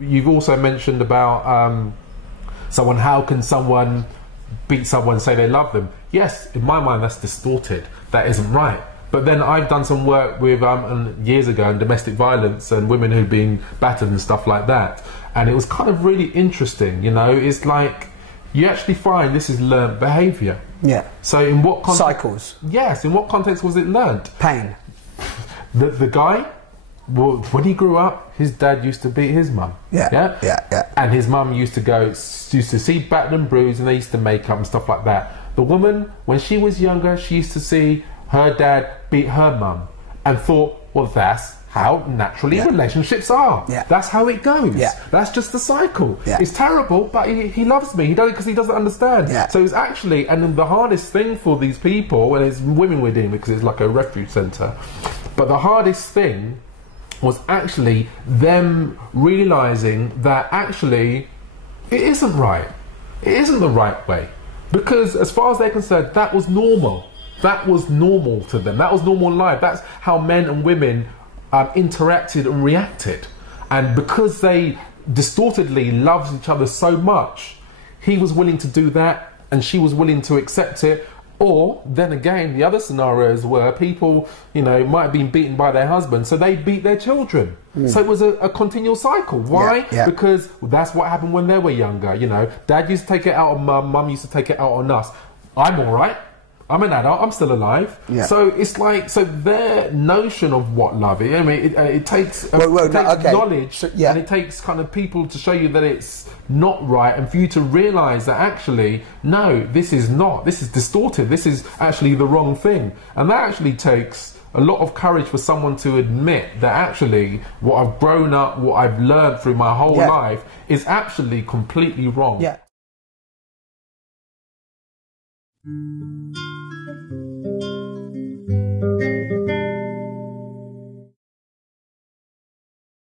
You've also mentioned about how can someone beat someone and say they love them? Yes, in my mind that's distorted. That isn't right. But then I've done some work with years ago in domestic violence and women who've been battered and stuff like that, and it was kind of really interesting. You know, it's like you actually find this is learnt behaviour. Yeah. So in what context? Cycles. Yes. In what context was it learnt? Pain. The guy, well, when he grew up, his dad used to beat his mum. Yeah. And his mum used to see battered and bruised, and they used to make up and stuff like that. The woman, when she was younger, she used to see her dad beat her mum and thought, well, that's how naturally relationships are. That's how it goes. That's just the cycle. It's terrible, but he loves me. He does it because he doesn't understand. So it's actually, and the hardest thing for these people, and it's women we're dealing with because it's like a refuge centre, but the hardest thing was actually them realising that actually it isn't right. It isn't the right way. Because as far as they're concerned, that was normal. That was normal to them. That was normal life. That's how men and women interacted and reacted. And because they distortedly loved each other so much, he was willing to do that and she was willing to accept it. Or then again, the other scenarios were people, you know, might have been beaten by their husband, so they beat their children. So it was a continual cycle. Why? Because that's what happened when they were younger. You know, dad used to take it out on mum, mum used to take it out on us. I'm all right. I'm an adult, I'm still alive. So it's like, so their notion of what love is, I mean, it takes, knowledge, and it takes kind of people to show you that it's not right, and for you to realise that actually, no, this is not, this is distorted, this is actually the wrong thing. And that actually takes a lot of courage for someone to admit that actually what I've grown up, what I've learned through my whole life is actually completely wrong.